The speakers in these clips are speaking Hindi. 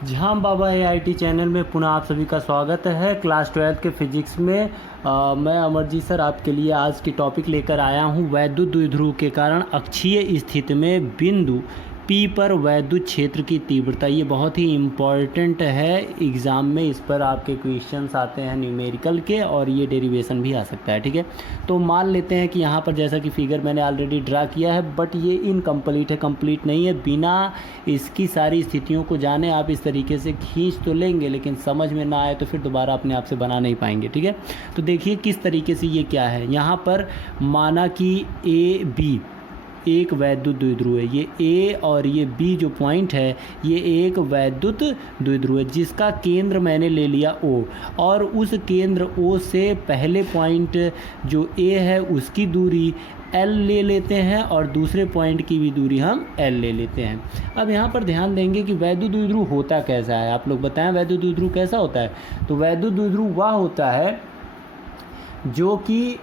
झाम बाबा AIT चैनल में पुनः आप सभी का स्वागत है। क्लास 12 के फिजिक्स में मैं अमरजीत सर आपके लिए आज की टॉपिक लेकर आया हूं। वैद्युत द्विध्रुव के कारण अक्षीय स्थिति में बिंदु P पर वैद्युत क्षेत्र की तीव्रता, ये बहुत ही इम्पॉर्टेंट है एग्ज़ाम में। इस पर आपके क्वेश्चंस आते हैं न्यूमेरिकल के और ये डेरिवेशन भी आ सकता है। ठीक है, तो मान लेते हैं कि यहाँ पर जैसा कि फिगर मैंने ऑलरेडी ड्रा किया है, बट ये इनकम्प्लीट है, कंप्लीट नहीं है। बिना इसकी सारी स्थितियों को जाने आप इस तरीके से खींच तो लेंगे, लेकिन समझ में ना आए तो फिर दोबारा अपने आप से बना नहीं पाएंगे। ठीक है, तो देखिए किस तरीके से ये क्या है। यहाँ पर माना कि AB एक वैद्युत द्विध्रुव है, ये A और ये B जो पॉइंट है ये एक वैद्युत द्विध्रुव है, जिसका केंद्र मैंने ले लिया O, और उस केंद्र O से पहले पॉइंट जो A है उसकी दूरी L ले लेते हैं और दूसरे पॉइंट की भी दूरी हम L ले लेते हैं। अब यहाँ पर ध्यान देंगे कि वैद्युत द्विध्रुव होता कैसा है। आप लोग बताएं वैद्युत द्विध्रुव कैसा होता है। तो वैद्युत द्विध्रुव वह होता है जो कि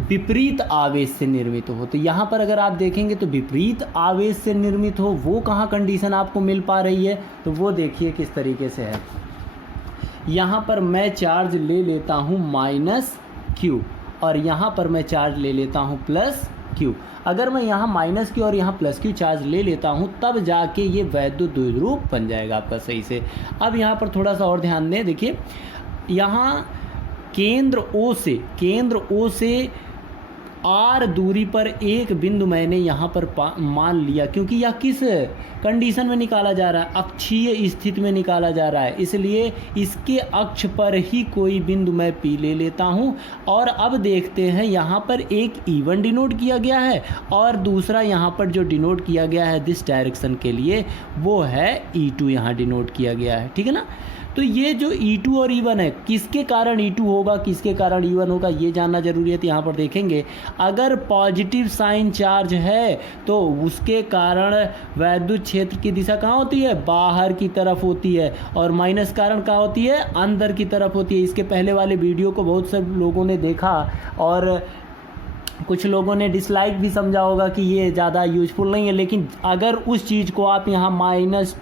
विपरीत आवेश से निर्मित हो। तो यहाँ पर अगर आप देखेंगे तो विपरीत आवेश से निर्मित हो, वो कहाँ कंडीशन आपको मिल पा रही है, तो वो देखिए किस तरीके से है। यहाँ पर मैं चार्ज ले लेता हूँ -Q और यहाँ पर मैं चार्ज ले लेता हूँ +Q। अगर मैं यहाँ -Q और यहाँ +Q चार्ज ले लेता हूँ तब जाके ये वैद्युत द्विध्रुव बन जाएगा आपका सही से। अब यहाँ पर थोड़ा सा और ध्यान दें। देखिए यहाँ केंद्र O से R दूरी पर एक बिंदु मैंने यहाँ पर मान लिया, क्योंकि यह किस कंडीशन में निकाला जा रहा है, अक्षीय स्थिति में निकाला जा रहा है, इसलिए इसके अक्ष पर ही कोई बिंदु मैं P ले लेता हूँ। और अब देखते हैं यहाँ पर एक E1 डिनोट किया गया है और दूसरा यहाँ पर जो डिनोट किया गया है दिस डायरेक्शन के लिए वो है E2 यहाँ डिनोट किया गया है। ठीक है ना, तो ये जो E2 और E1 है, किसके कारण E2 होगा किसके कारण E1 होगा ये जानना जरूरी है। तो यहाँ पर देखेंगे अगर पॉजिटिव साइन चार्ज है तो उसके कारण वैद्युत क्षेत्र की दिशा कहाँ होती है, बाहर की तरफ होती है, और माइनस कारण कहाँ होती है, अंदर की तरफ होती है। इसके पहले वाले वीडियो को बहुत से लोगों ने देखा और कुछ लोगों ने डिसलाइक भी समझा होगा कि ये ज़्यादा यूजफुल नहीं है, लेकिन अगर उस चीज़ को आप यहाँ माइनस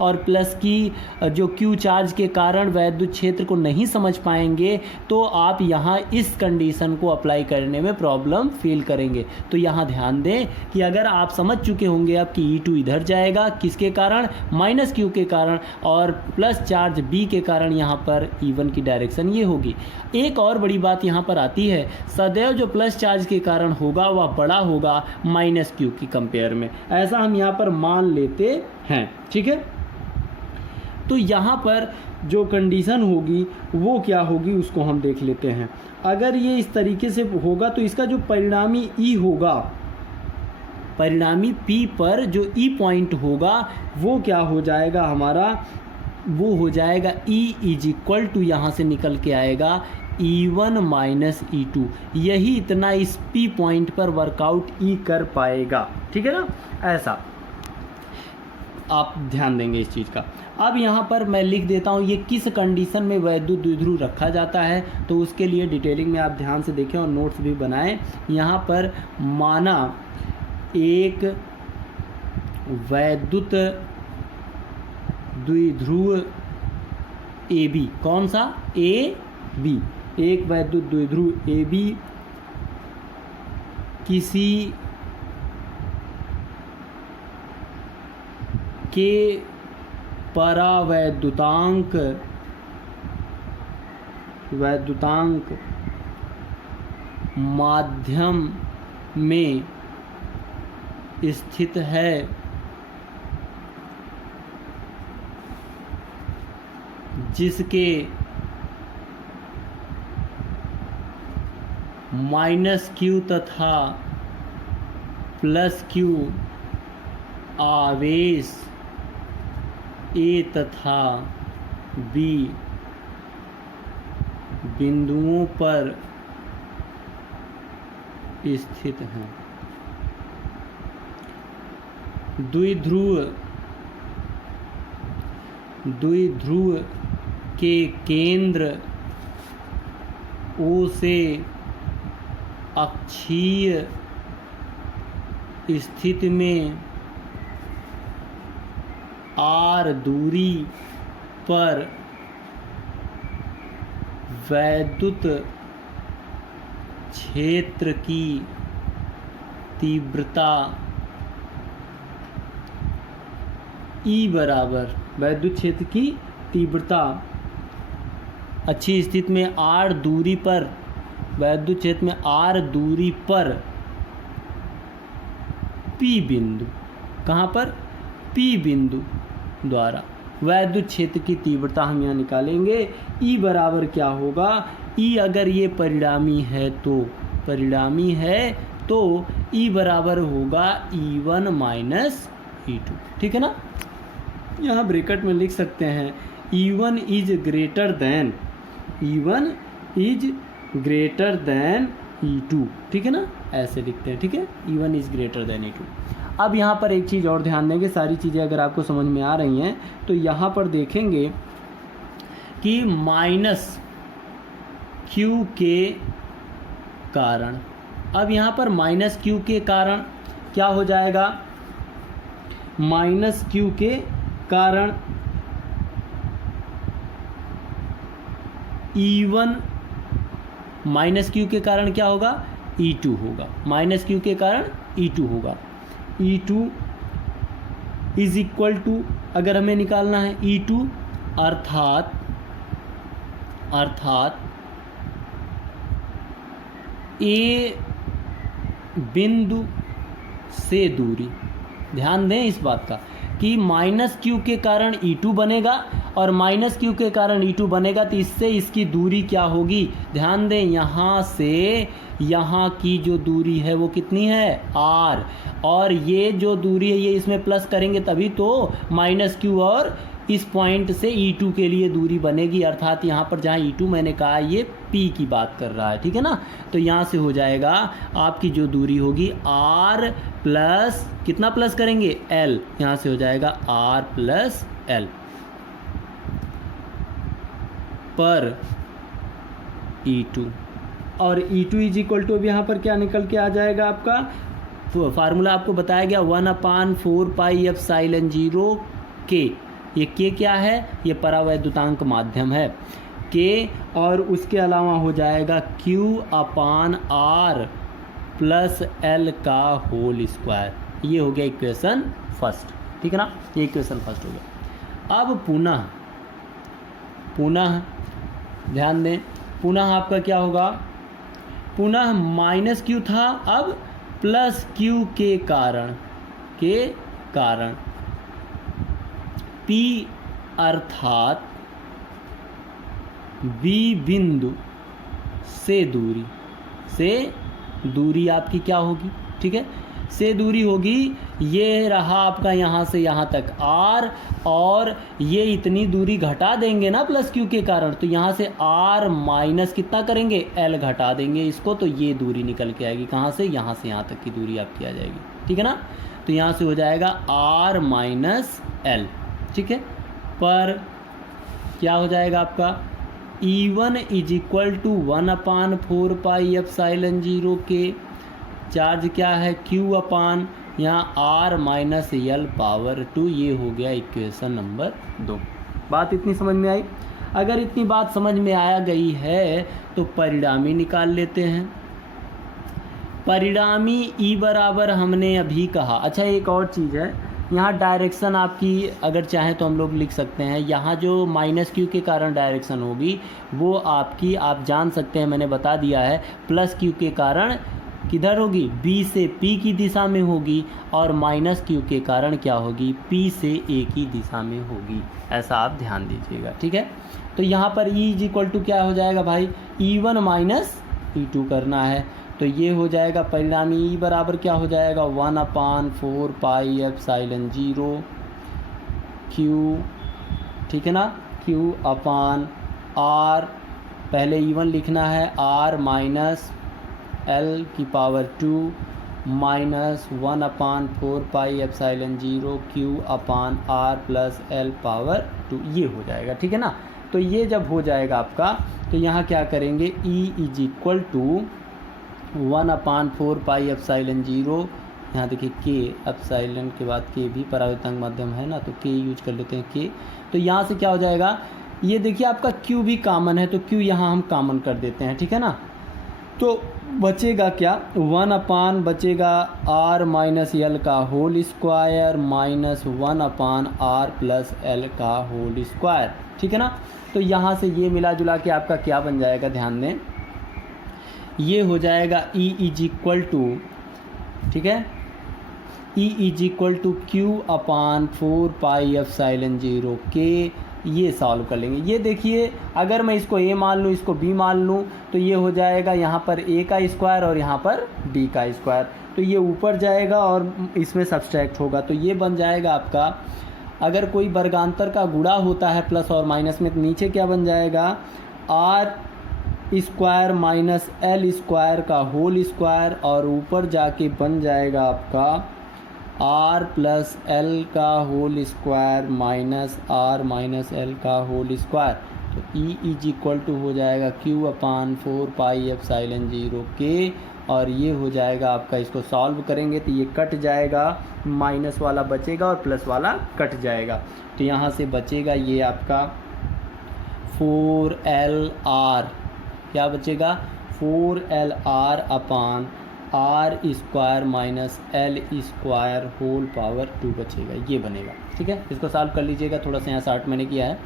और प्लस की जो Q चार्ज के कारण वैद्युत क्षेत्र को नहीं समझ पाएंगे तो आप यहाँ इस कंडीशन को अप्लाई करने में प्रॉब्लम फील करेंगे। तो यहाँ ध्यान दें कि अगर आप समझ चुके होंगे आप कि E2 इधर जाएगा किसके कारण, -Q के कारण, और प्लस चार्ज B के कारण यहाँ पर E1 की डायरेक्शन ये होगी। एक और बड़ी बात यहाँ पर आती है, सदैव जो प्लस चार्ज के कारण होगा वह बड़ा होगा -Q की कंपेयर में, ऐसा हम यहाँ पर मान लेते हैं। ठीक है, तो यहाँ पर जो कंडीशन होगी वो क्या होगी उसको हम देख लेते हैं। अगर ये इस तरीके से होगा तो इसका जो परिणामी E होगा, परिणामी P पर जो E पॉइंट होगा वो क्या हो जाएगा हमारा, वो हो जाएगा E = यहाँ से निकल के आएगा E1 - E2। यही इतना इस P पॉइंट पर वर्कआउट E कर पाएगा। ठीक है ना, ऐसा आप ध्यान देंगे इस चीज़ का। अब यहाँ पर मैं लिख देता हूँ ये किस कंडीशन में वैद्युत द्विध्रुव रखा जाता है, तो उसके लिए डिटेलिंग में आप ध्यान से देखें और नोट्स भी बनाएं। यहाँ पर माना एक वैद्युत द्विध्रुव AB, कौन सा, AB, एक वैद्युत द्विध्रुव AB किसी के परावैद्युतांक माध्यम में स्थित है, जिसके -Q तथा +Q आवेश A तथा B बिंदुओं पर स्थित हैं। द्विध्रुव के केंद्र O से अक्षीय स्थिति में r दूरी पर वैद्युत क्षेत्र की तीव्रता E बराबर वैद्युत क्षेत्र की तीव्रता अच्छी स्थिति में r दूरी पर वैद्युत क्षेत्र में r दूरी पर P बिंदु, कहाँ पर? P बिंदु द्वारा वैद्युत क्षेत्र की तीव्रता हम यहाँ निकालेंगे। E बराबर क्या होगा? E अगर ये परिणामी है तो E बराबर होगा E1 माइनस E2, ठीक है ना। यहाँ ब्रैकेट में लिख सकते हैं E1 is greater than E2, ठीक है ना, ऐसे लिखते हैं, ठीक है। E1 is greater than E2। अब यहाँ पर एक चीज़ और ध्यान देंगे, सारी चीज़ें अगर आपको समझ में आ रही हैं तो यहाँ पर देखेंगे कि माइनस Q के कारण, अब यहाँ पर माइनस Q के कारण क्या हो जाएगा? माइनस Q के कारण E1 माइनस Q के कारण क्या होगा? E2 होगा। माइनस Q के कारण E2 होगा। E2 इज इक्वल टू, अगर हमें निकालना है E2 अर्थात A बिंदु से दूरी, ध्यान दें इस बात का कि माइनस Q के कारण E2 बनेगा और माइनस Q के कारण E2 बनेगा, तो इससे इसकी दूरी क्या होगी? ध्यान दें, यहाँ से यहाँ की जो दूरी है वो कितनी है? R, और ये जो दूरी है ये इसमें प्लस करेंगे तभी तो माइनस Q और इस पॉइंट से E2 के लिए दूरी बनेगी, अर्थात यहाँ पर जहाँ E2 मैंने कहा ये P की बात कर रहा है, ठीक है ना। तो यहाँ से हो जाएगा आपकी जो दूरी होगी R प्लस कितना प्लस करेंगे? L, यहाँ से हो जाएगा R प्लस L पर E2, और E2 इज इक्वल टू अब यहाँ पर क्या निकल के आ जाएगा आपका? तो फार्मूला आपको बताया गया 1/4 पाई एप्सिलॉन 0 K। ये K क्या है? ये परावैद्युतांक माध्यम है K, और उसके अलावा हो जाएगा Q/R प्लस L का होल स्क्वायर। ये हो गया इक्वेशन फर्स्ट, ठीक है ना, ये इक्वेशन फर्स्ट हो गया। अब पुनः ध्यान दें, पुनः आपका क्या होगा? पुनः माइनस Q था, अब प्लस Q के कारण P अर्थात B बिंदु से दूरी आपकी क्या होगी? ठीक है, से दूरी होगी, ये रहा आपका यहाँ से यहाँ तक R, और ये इतनी दूरी घटा देंगे ना प्लस Q के कारण, तो यहाँ से R माइनस कितना करेंगे? L घटा देंगे इसको, तो ये दूरी निकल के आएगी कहाँ से? यहाँ से यहाँ तक की दूरी आपकी आ जाएगी, ठीक है ना। तो यहाँ से हो जाएगा R माइनस L, ठीक है, पर क्या हो जाएगा आपका? E1 is equal to 1/4 pi epsilon 0 के, चार्ज क्या है? Q/ यहाँ R माइनस L पावर 2। ये हो गया इक्वेशन नंबर 2। बात इतनी समझ में आई? अगर इतनी बात समझ में आ गई है तो परिणामी निकाल लेते हैं। परिणामी E बराबर हमने अभी कहा। अच्छा, एक और चीज़ है, यहाँ डायरेक्शन आपकी अगर चाहें तो हम लोग लिख सकते हैं, यहाँ जो माइनस Q के कारण डायरेक्शन होगी वो आपकी आप जान सकते हैं, मैंने बता दिया है, प्लस Q के कारण किधर होगी? B से P की दिशा में होगी, और माइनस Q के कारण क्या होगी? P से A की दिशा में होगी। ऐसा आप ध्यान दीजिएगा, ठीक है। तो यहाँ पर E इज इक्वल टू क्या हो जाएगा भाई? E1 माइनस E2 करना है, तो ये हो जाएगा परिणामी E बराबर क्या हो जाएगा? 1/4 पाई एप्सिलॉन 0 Q, ठीक है ना, Q/R, पहले E1 लिखना है, R माइनस L की power 2 minus 1/4 pi epsilon 0 Q/R plus L power 2, ये हो जाएगा, ठीक है ना। तो ये जब हो जाएगा आपका, तो यहाँ क्या करेंगे? E is equal to 1/4 pi epsilon 0 यहाँ देखिए के, एप्सिलॉन के बाद के भी परावर्तनांक माध्यम है ना, तो के यूज कर लेते हैं के। तो यहाँ से क्या हो जाएगा, ये देखिए आपका क्यू भी कॉमन है, तो क्यू यहाँ हम कॉमन कर देते हैं, ठीक है ना। तो बचेगा क्या, 1 अपान बचेगा आर माइनस एल का whole square minus 1 upon R plus L का होल स्क्वायर, ठीक है ना। तो यहाँ से ये मिला जुला के आपका क्या बन जाएगा, ध्यान दें, ये हो जाएगा E इज इक्वल टू, ठीक है, E is equal to Q upon 4 pi epsilon 0 के। ये सॉल्व कर लेंगे। ये देखिए अगर मैं इसको a मान लूँ, इसको b मान लूँ, तो ये हो जाएगा यहाँ पर a का स्क्वायर और यहाँ पर b का स्क्वायर, तो ये ऊपर जाएगा और इसमें सब्सट्रैक्ट होगा, तो ये बन जाएगा आपका, अगर कोई वर्गांतर का गुणा होता है प्लस और माइनस में, तो नीचे क्या बन जाएगा, R square minus L square का होल स्क्वायर, और ऊपर जाके बन जाएगा आपका आर प्लस एल का whole square minus R minus L का होल स्क्वायर। तो E इज इक्वल टू हो जाएगा क्यू अपान 4 पाई एप्सिलॉन 0 के, और ये हो जाएगा आपका, इसको सॉल्व करेंगे तो ये कट जाएगा, माइनस वाला बचेगा और प्लस वाला कट जाएगा, तो यहाँ से बचेगा ये आपका 4LR, क्या बचेगा, 4LR upon R square minus L square whole power 2 बचेगा, ये बनेगा, ठीक है। इसको सॉल्व कर लीजिएगा, थोड़ा सा यहाँ शार्ट मैंने किया है।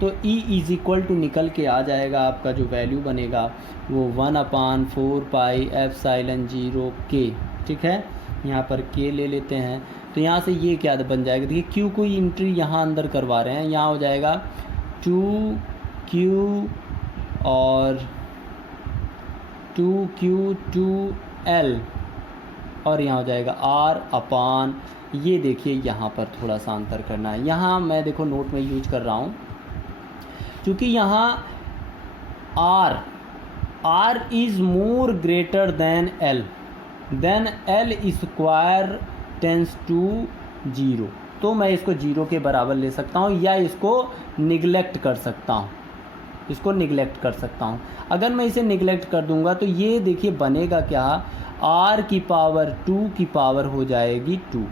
तो E इज इक्वल टू निकल के आ जाएगा, आपका जो वैल्यू बनेगा वो 1 अपान 4 पाई एप्सिलॉन 0 के, ठीक है। यहाँ पर के ले लेते हैं, तो यहाँ से ये क्या बन जाएगा, देखिए क्यू कोई इंट्री यहाँ अंदर करवा रहे हैं, यहाँ हो जाएगा 2Q और 2Q 2L, और यहाँ हो जाएगा R अपान, ये देखिए यहाँ पर थोड़ा सा अंतर करना है, यहाँ मैं देखो नोट में यूज कर रहा हूँ, क्योंकि यहाँ R is more greater than L square tends to 0, तो मैं इसको 0 के बराबर ले सकता हूँ, या इसको निगलेक्ट कर सकता हूँ, अगर मैं इसे निगलेक्ट कर दूंगा तो ये देखिए बनेगा क्या, R की पावर 2 की पावर हो जाएगी 2,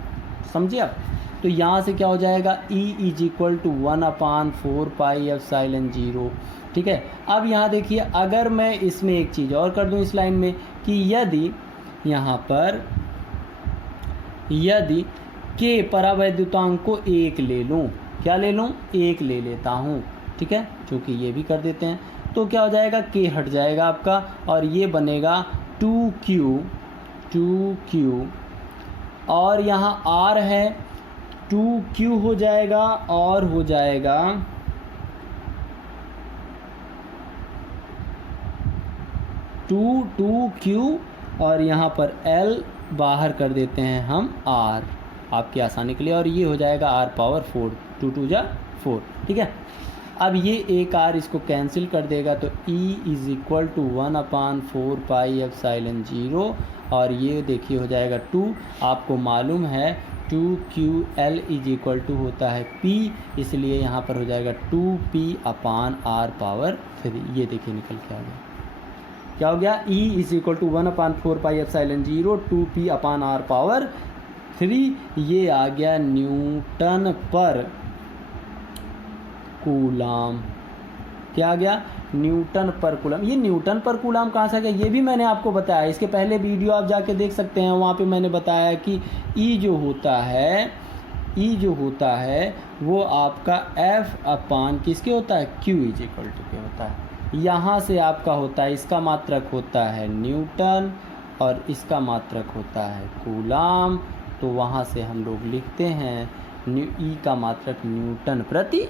समझिए आप। तो यहाँ से क्या हो जाएगा, E is equal to 1 upon 4 pi epsilon 0, ठीक है। अब यहाँ देखिए अगर मैं इसमें एक चीज़ और कर दूँ इस लाइन में, कि यदि यहाँ पर यदि के परावैद्युतांक को 1 ले लूँ, क्या ले लूँ, 1 ले लेता हूँ, ठीक है, चूँकि ये भी कर देते हैं, तो क्या हो जाएगा, के हट जाएगा आपका, और ये बनेगा 2Q, और यहाँ R है, 2Q हो जाएगा, और हो जाएगा 2Q, और यहाँ पर L बाहर कर देते हैं हम R आपकी आसानी के लिए, और ये हो जाएगा R पावर 4, 2 2 जा 4, ठीक है। अब ये एक R इसको कैंसिल कर देगा, तो E is equal to 1 upon 4 pi epsilon 0, और ये देखिए हो जाएगा 2, आपको मालूम है 2QL इज इक्वल टू होता है P, इसलिए यहाँ पर हो जाएगा 2P अपान R पावर 3, ये देखिए निकल के आ गया, क्या हो गया, E is equal to 1 upon 4 pi epsilon 0 2P upon R power 3, ये आ गया न्यूटन पर कूलाम, क्या आ गया, न्यूटन पर कूलाम। ये न्यूटन पर कूलाम कहाँ से आ गया, ये भी मैंने आपको बताया, इसके पहले वीडियो आप जाके देख सकते हैं, वहाँ पे मैंने बताया कि E जो होता है वो आपका F अपान किसके होता है, Q इज इक्वल टू के होता है। यहाँ से आपका होता है, इसका मात्रक होता है न्यूटन और इसका मात्रक होता है कूलाम, तो वहाँ से हम लोग लिखते हैं E का मात्रक न्यूटन प्रति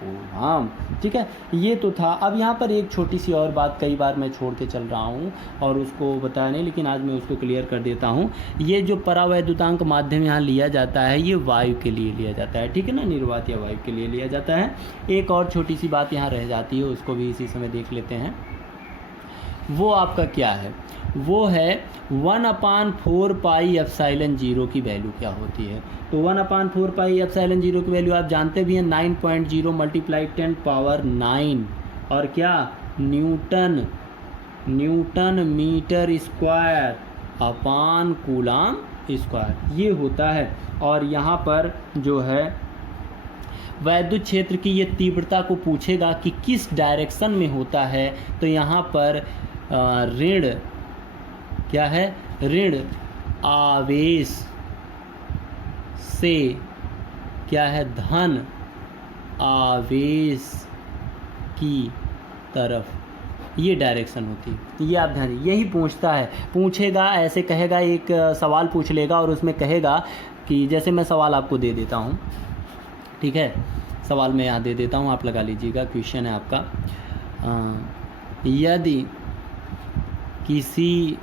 कूलाम, ठीक है। ये तो था। अब यहाँ पर एक छोटी सी और बात कई बार मैं छोड़ के चल रहा हूँ और उसको बताया नहीं, लेकिन आज मैं उसको क्लियर कर देता हूँ। ये जो परावैद्युतांक माध्यम यहाँ लिया जाता है ये वायु के लिए लिया जाता है, ठीक है ना, निर्वात या वायु के लिए लिया जाता है। एक और छोटी सी बात यहाँ रह जाती है, उसको भी इसी समय देख लेते हैं। वो आपका क्या है, वो है 1/4 पाई एप्सिलॉन 0 की वैल्यू क्या होती है। तो 1/4 पाई एप्सिलॉन 0 की वैल्यू आप जानते भी हैं 9.0 × 10⁹ और क्या newton metre square upon coulomb square ये होता है। और यहाँ पर जो है वैद्युत क्षेत्र की ये तीव्रता को पूछेगा कि किस डायरेक्शन में होता है, तो यहाँ पर ऋण क्या है, ऋण आवेश से क्या है, धन आवेश की तरफ ये डायरेक्शन होती है। ये आप ध्यान दीजिए, यही पूछेगा, ऐसे कहेगा, एक सवाल पूछ लेगा और उसमें कहेगा कि जैसे मैं सवाल आपको दे देता हूँ, ठीक है, सवाल मैं यहाँ दे देता हूँ, आप लगा लीजिएगा। क्वेश्चन है आपका, यदि किसी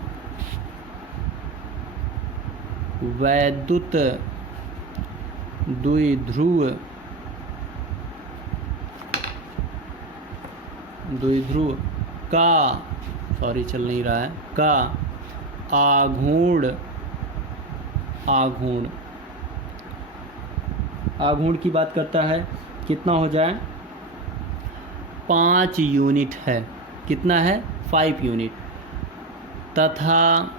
वैद्युत द्विध्रुव का चल नहीं रहा है, का आघूर्ण की बात करता है, कितना हो जाए, 5 यूनिट है, कितना है, 5 यूनिट, तथा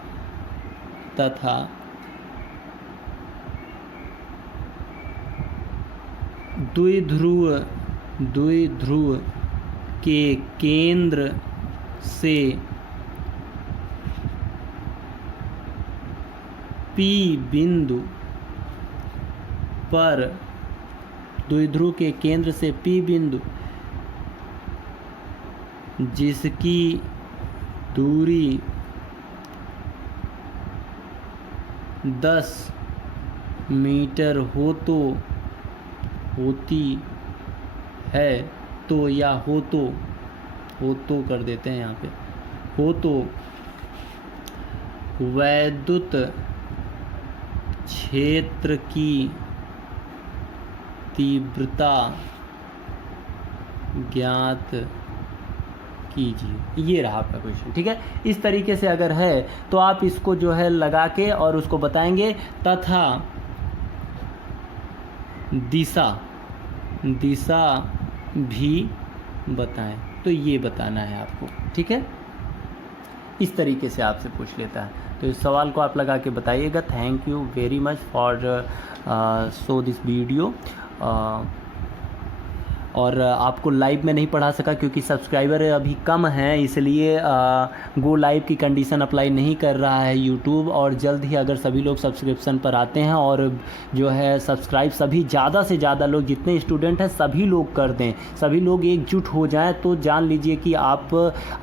द्विध्रुव के केंद्र से P बिंदु पर, द्विध्रुव के केंद्र से P बिंदु जिसकी दूरी 10 मीटर होती है, तो या हो तो कर देते हैं यहाँ पे, हो तो वैद्युत क्षेत्र की तीव्रता ज्ञात कीजिए। ये रहा आपका क्वेश्चन, ठीक है। इस तरीके से अगर है तो आप इसको जो है लगा के और उसको बताएंगे, तथा दिशा भी बताएं, तो ये बताना है आपको, ठीक है। इस तरीके से आपसे पूछ लेता है, तो इस सवाल को आप लगा के बताइएगा। Thank you very much for show this video. और आपको लाइव में नहीं पढ़ा सका क्योंकि सब्सक्राइबर अभी कम हैं, इसलिए गो लाइव की कंडीशन अप्लाई नहीं कर रहा है यूट्यूब। और जल्द ही अगर सभी लोग सब्सक्रिप्शन पर आते हैं और जो है सब्सक्राइब सभी ज़्यादा से ज़्यादा लोग, जितने स्टूडेंट हैं सभी लोग कर दें, सभी लोग एकजुट हो जाएं, तो जान लीजिए कि आप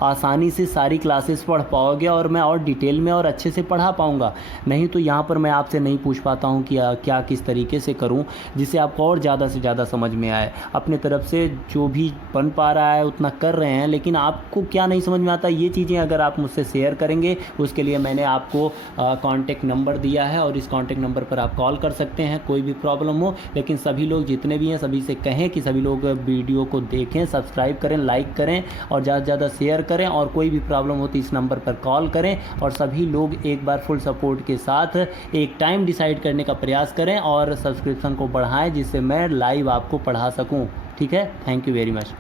आसानी से सारी क्लासेस पढ़ पाओगे और मैं और डिटेल में और अच्छे से पढ़ा पाऊँगा। नहीं तो यहाँ पर मैं आपसे नहीं पूछ पाता हूँ कि क्या किस तरीके से करूँ जिससे आपको और ज़्यादा से ज़्यादा समझ में आए। अपने तरफ से जो भी बन पा रहा है उतना कर रहे हैं, लेकिन आपको क्या नहीं समझ में आता, ये चीज़ें अगर आप मुझसे शेयर करेंगे, उसके लिए मैंने आपको कांटेक्ट नंबर दिया है और इस कांटेक्ट नंबर पर आप कॉल कर सकते हैं कोई भी प्रॉब्लम हो। लेकिन सभी लोग जितने भी हैं सभी से कहें कि सभी लोग वीडियो को देखें, सब्सक्राइब करें, लाइक करें और ज़्यादा से ज़्यादा शेयर करें। और कोई भी प्रॉब्लम हो तो इस नंबर पर कॉल करें और सभी लोग एक बार फुल सपोर्ट के साथ एक टाइम डिसाइड करने का प्रयास करें और सब्सक्रिप्शन को बढ़ाएं, जिससे मैं लाइव आपको पढ़ा सकूं। ठीक है, थैंक यू वेरी मच।